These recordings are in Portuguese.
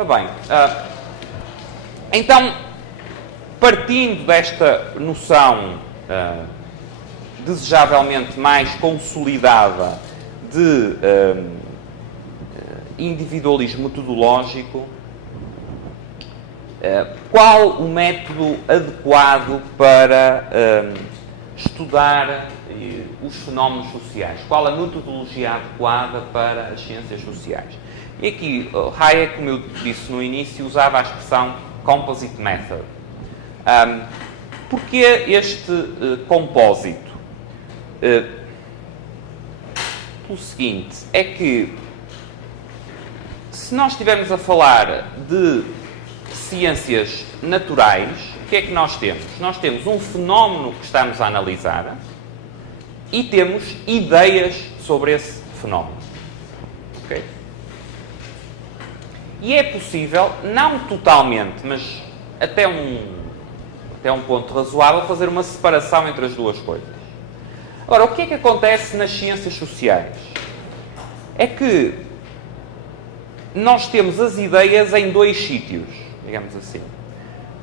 Ora bem, então, partindo desta noção desejavelmente mais consolidada de individualismo metodológico, qual o método adequado para estudar os fenómenos sociais? Qual a metodologia adequada para as ciências sociais? E aqui, Hayek, como eu disse no início, usava a expressão composite method. Porquê este compósito? O seguinte, é que se nós estivermos a falar de ciências naturais, o que é que nós temos? Nós temos um fenómeno que estamos a analisar e temos ideias sobre esse fenómeno. Okay? E é possível, não totalmente, mas até um ponto razoável, fazer uma separação entre as duas coisas. Agora, o que é que acontece nas ciências sociais? É que nós temos as ideias em dois sítios, digamos assim.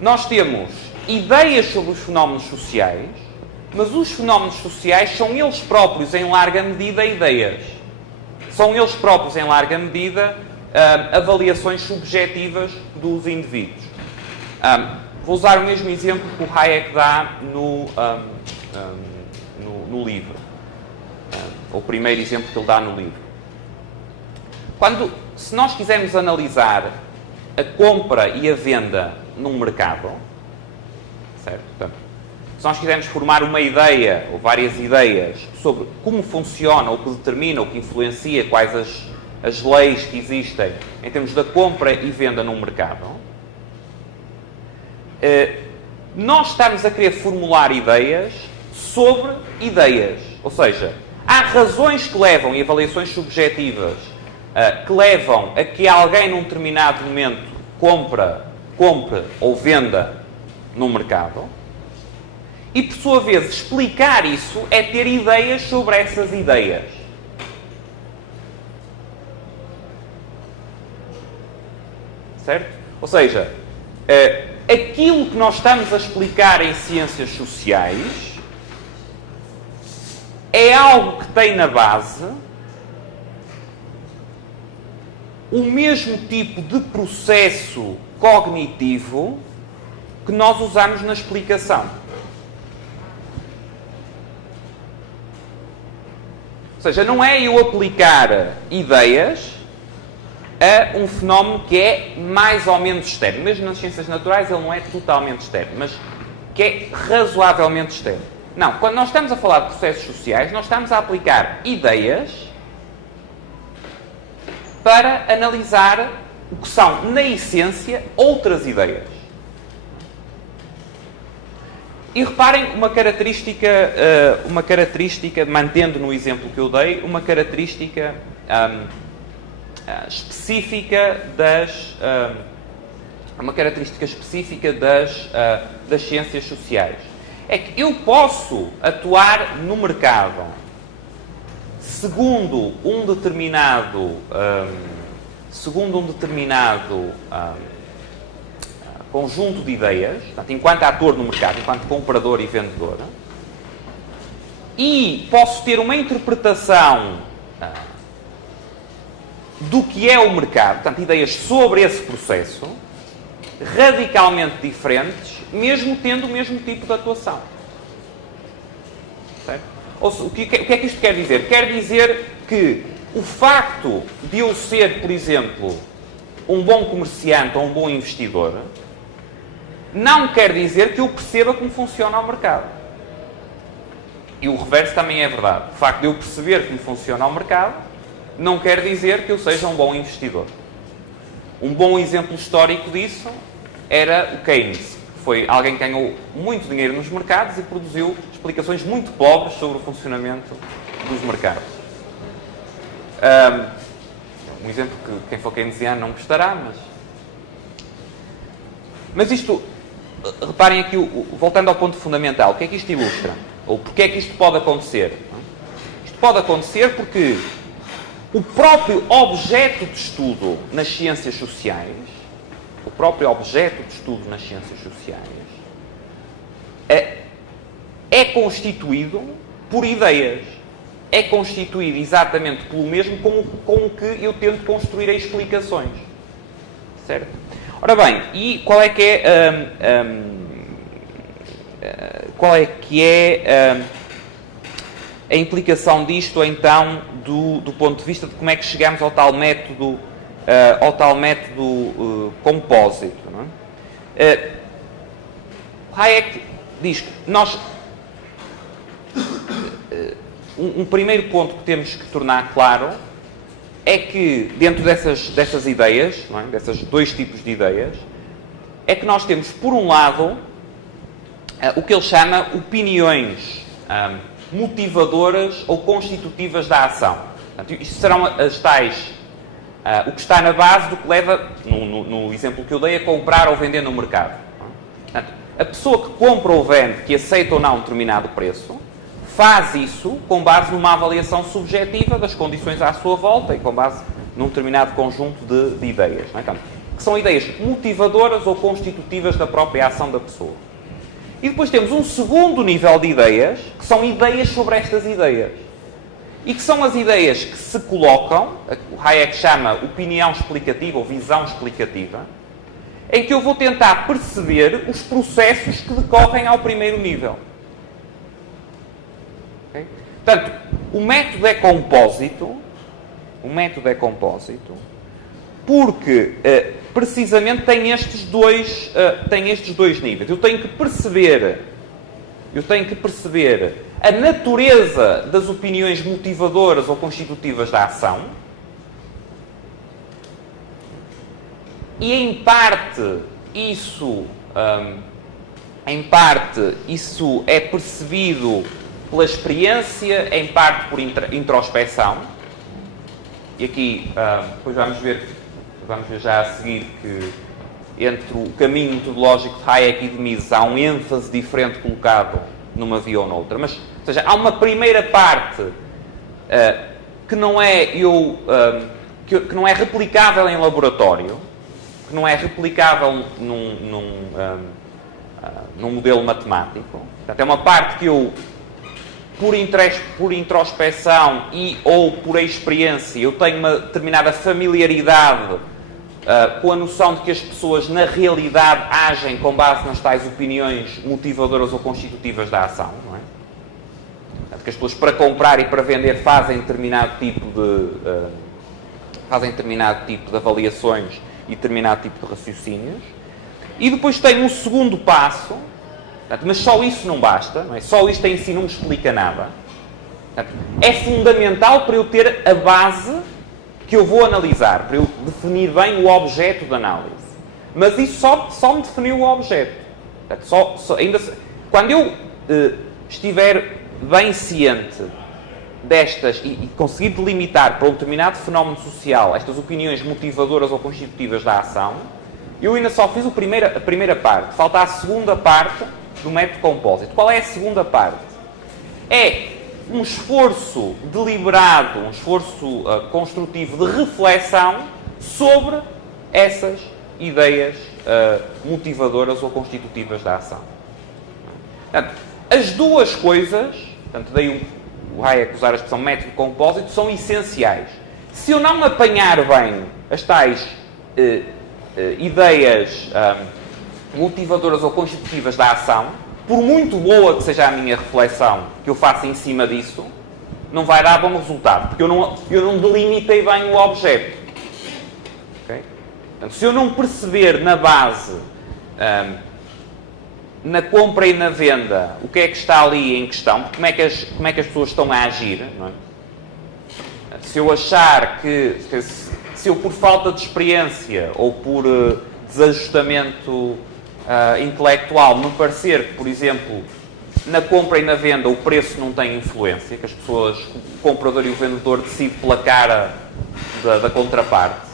Nós temos ideias sobre os fenómenos sociais, mas os fenómenos sociais são eles próprios, em larga medida, ideias. São eles próprios, em larga medida, avaliações subjetivas dos indivíduos. Vou usar o mesmo exemplo que o Hayek dá no livro. O primeiro exemplo que ele dá no livro. Se nós quisermos analisar a compra e a venda num mercado, certo? Portanto, se nós quisermos formar uma ideia ou várias ideias sobre como funciona, o que determina, o que influencia, quais as leis que existem em termos da compra e venda num mercado, nós estamos a querer formular ideias sobre ideias. Ou seja, há razões que levam, e avaliações subjetivas, que levam a que alguém num determinado momento compre ou venda num mercado. E, por sua vez, explicar isso é ter ideias sobre essas ideias. Certo? Ou seja, aquilo que nós estamos a explicar em ciências sociais é algo que tem na base o mesmo tipo de processo cognitivo que nós usamos na explicação. Ou seja, não é eu aplicar ideias a um fenómeno que é mais ou menos externo. Mesmo nas ciências naturais ele não é totalmente externo, mas que é razoavelmente externo. Não, quando nós estamos a falar de processos sociais, nós estamos a aplicar ideias para analisar o que são, na essência, outras ideias. E reparem uma característica, mantendo no exemplo que eu dei, uma característica específica das ciências sociais. É que eu posso atuar no mercado segundo um determinado conjunto de ideias, portanto, enquanto ator no mercado, enquanto comprador e vendedor, e posso ter uma interpretação do que é o mercado, portanto, ideias sobre esse processo, radicalmente diferentes, mesmo tendo o mesmo tipo de atuação. Certo? O que é que isto quer dizer? Quer dizer que o facto de eu ser, por exemplo, um bom comerciante ou um bom investidor, não quer dizer que eu perceba como funciona o mercado. E o reverso também é verdade. O facto de eu perceber como funciona o mercado não quer dizer que eu seja um bom investidor. Um bom exemplo histórico disso era o Keynes, que foi alguém que ganhou muito dinheiro nos mercados e produziu explicações muito pobres sobre o funcionamento dos mercados. Um exemplo que quem for keynesiano não gostará, mas isto, reparem aqui, voltando ao ponto fundamental, o que é que isto ilustra? Ou porque é que isto pode acontecer? Isto pode acontecer porque o próprio objeto de estudo nas ciências sociais o próprio objeto de estudo nas ciências sociais, é constituído por ideias. É constituído exatamente pelo mesmo com o que eu tento construir explicações. Certo? Ora bem, e qual é que é a implicação disto, então, do ponto de vista de como é que chegamos ao tal método compósito? Não é? Hayek diz que nós... Um primeiro ponto que temos que tornar claro é que, dentro dessas ideias, não é? Desses dois tipos de ideias, é que nós temos, por um lado, o que ele chama opiniões motivadoras ou constitutivas da ação. Portanto, isto serão as tais... o que está na base do que leva, no exemplo que eu dei, a comprar ou vender no mercado. Portanto, a pessoa que compra ou vende, que aceita ou não um determinado preço, faz isso com base numa avaliação subjetiva das condições à sua volta e com base num determinado conjunto de ideias. Não é? Então, que são ideias motivadoras ou constitutivas da própria ação da pessoa. E depois temos um segundo nível de ideias, que são ideias sobre estas ideias. E que são as ideias que se colocam, o Hayek chama opinião explicativa ou visão explicativa, em que eu vou tentar perceber os processos que decorrem ao primeiro nível. Okay? Portanto, o método é compósito, porque precisamente tem estes dois níveis. Eu tenho que perceber a natureza das opiniões motivadoras ou constitutivas da ação e, em parte, isso é percebido pela experiência, em parte por introspecção. E aqui, depois vamos ver já a seguir que entre o caminho metodológico de Hayek e de Mises há um ênfase diferente colocado numa via ou noutra. Mas, ou seja, há uma primeira parte que não é replicável em laboratório, que não é replicável num modelo matemático. Portanto, é uma parte que eu, por introspecção ou por experiência, eu tenho uma determinada familiaridade com a noção de que as pessoas, na realidade, agem com base nas tais opiniões motivadoras ou constitutivas da ação, não é? Portanto, que as pessoas, para comprar e para vender, fazem determinado tipo de avaliações e determinado tipo de raciocínios. E depois tem um segundo passo, portanto, mas só isso não basta, não é? Só isto em si não me explica nada. Portanto, é fundamental para eu ter a base que eu vou analisar, para eu definir bem o objeto de análise. Mas isso só me definiu o objeto. Portanto, quando eu estiver bem ciente destas e conseguir delimitar para um determinado fenómeno social estas opiniões motivadoras ou constitutivas da ação, eu ainda só fiz a primeira parte. Falta a segunda parte do método compósito. Qual é a segunda parte? É um esforço deliberado, um esforço construtivo de reflexão sobre essas ideias motivadoras ou constitutivas da ação. Portanto, as duas coisas, portanto, daí o Hayek usar a expressão método compósito, são essenciais. Se eu não apanhar bem as tais ideias motivadoras ou constitutivas da ação, por muito boa que seja a minha reflexão que eu faça em cima disso, não vai dar bom resultado, porque eu não delimitei bem o objeto. Okay? Portanto, se eu não perceber na base, na compra e na venda, o que é que está ali em questão, como é que as pessoas estão a agir, não é? Se eu achar se eu, por falta de experiência ou por desajustamento intelectual, me parecer que, por exemplo, na compra e na venda o preço não tem influência, que as pessoas, o comprador e o vendedor decidem pela cara da contraparte,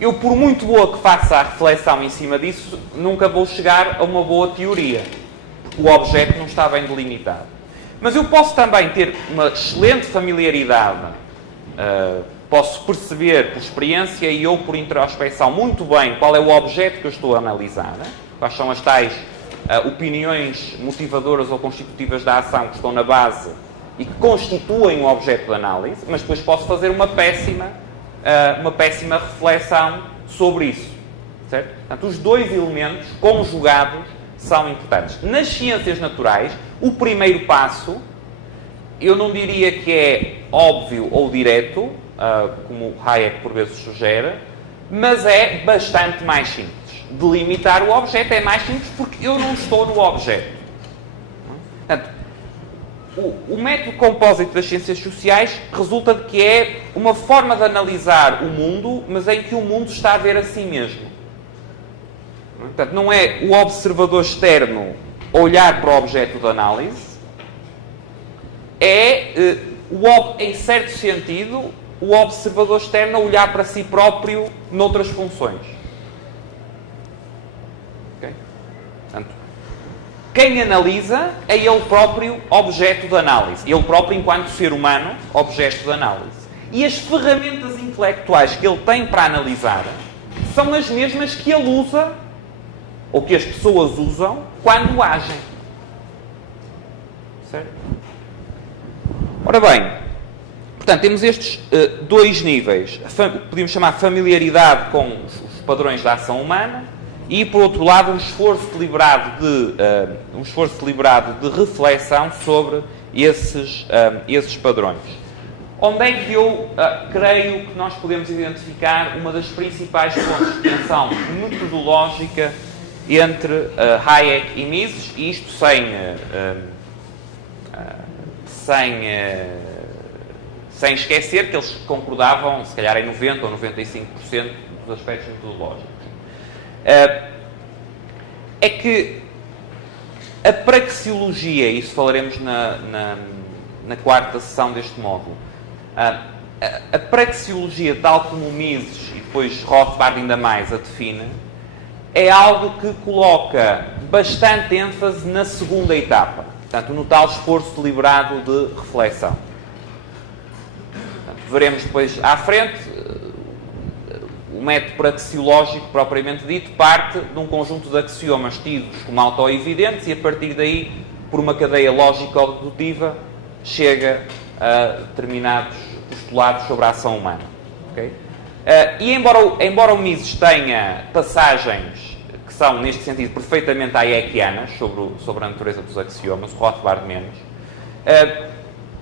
eu, por muito boa que faça a reflexão em cima disso, nunca vou chegar a uma boa teoria, porque o objeto não está bem delimitado. Mas eu posso também ter uma excelente familiaridade Posso perceber por experiência e ou por introspecção muito bem qual é o objeto que eu estou a analisar, quais são as tais opiniões motivadoras ou constitutivas da ação que estão na base e que constituem o objeto de análise, mas depois posso fazer uma péssima reflexão sobre isso. Certo? Portanto, os dois elementos conjugados são importantes. Nas ciências naturais, o primeiro passo, eu não diria que é óbvio ou direto, como Hayek por vezes sugere, mas é bastante mais simples. Delimitar o objeto é mais simples porque eu não estou no objeto. Portanto, o método compósito das ciências sociais resulta de que é uma forma de analisar o mundo, mas em que o mundo está a ver a si mesmo. Portanto, não é o observador externo olhar para o objeto de análise, é, em certo sentido, o observador externo olhar para si próprio noutras funções. Okay? Portanto, quem analisa é ele próprio objeto de análise. Ele próprio, enquanto ser humano, objeto de análise. E as ferramentas intelectuais que ele tem para analisar são as mesmas que ele usa, ou que as pessoas usam, quando agem. Certo? Ora bem, portanto, temos estes dois níveis. Podemos chamar familiaridade com os padrões da ação humana e, por outro lado, um esforço deliberado de reflexão sobre esses padrões. Onde é que eu creio que nós podemos identificar uma das principais pontos de tensão metodológica entre Hayek e Mises, e isto sem esquecer que eles concordavam, se calhar, em 90% ou 95% dos aspectos metodológicos. É que a praxeologia, e isso falaremos na quarta sessão deste módulo, a praxeologia, tal como o Mises e depois Rothbard ainda mais a define, é algo que coloca bastante ênfase na segunda etapa, portanto, no tal esforço deliberado de reflexão. Portanto, veremos depois à frente, o método praxeológico propriamente dito parte de um conjunto de axiomas tidos como autoevidentes e a partir daí, por uma cadeia lógico-dedutiva, chega a determinados postulados sobre a ação humana. Okay? E embora o Mises tenha passagens que são, neste sentido, perfeitamente hayekianas sobre a natureza dos axiomas, o Rothbard menos,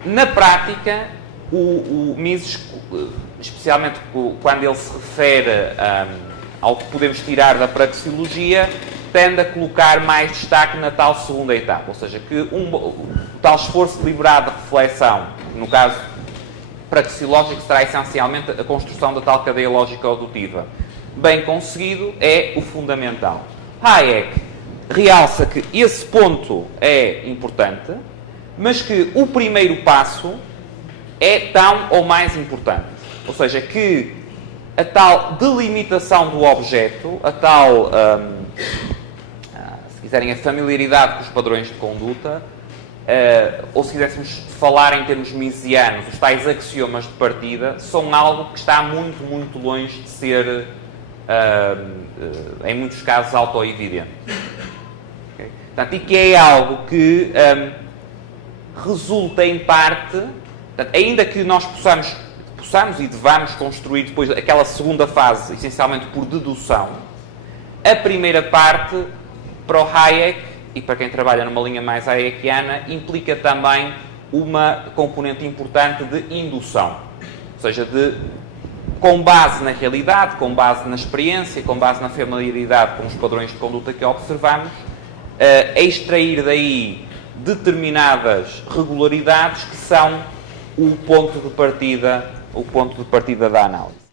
na prática, o Mises, especialmente quando ele se refere ao que podemos tirar da praxeologia, tende a colocar mais destaque na tal segunda etapa, ou seja, que o tal esforço deliberado de reflexão, no caso praxeológico, será essencialmente a construção da tal cadeia lógico-dedutiva. Bem conseguido é o fundamental. Hayek realça que esse ponto é importante, mas que o primeiro passo é tão ou mais importante. Ou seja, que a tal delimitação do objeto, a tal, se quiserem, a familiaridade com os padrões de conduta, ou se quiséssemos falar em termos misesianos, os tais axiomas de partida, são algo que está muito, muito longe de ser, em muitos casos, autoevidente. Okay? Portanto, e que é algo que resulta, em parte, portanto, ainda que nós possamos e devamos construir depois aquela segunda fase, essencialmente por dedução, a primeira parte, para o Hayek, e para quem trabalha numa linha mais hayekiana, implica também uma componente importante de indução. Ou seja, com base na realidade, com base na experiência, com base na familiaridade com os padrões de conduta que observamos, extrair daí determinadas regularidades que são o ponto de partida da análise.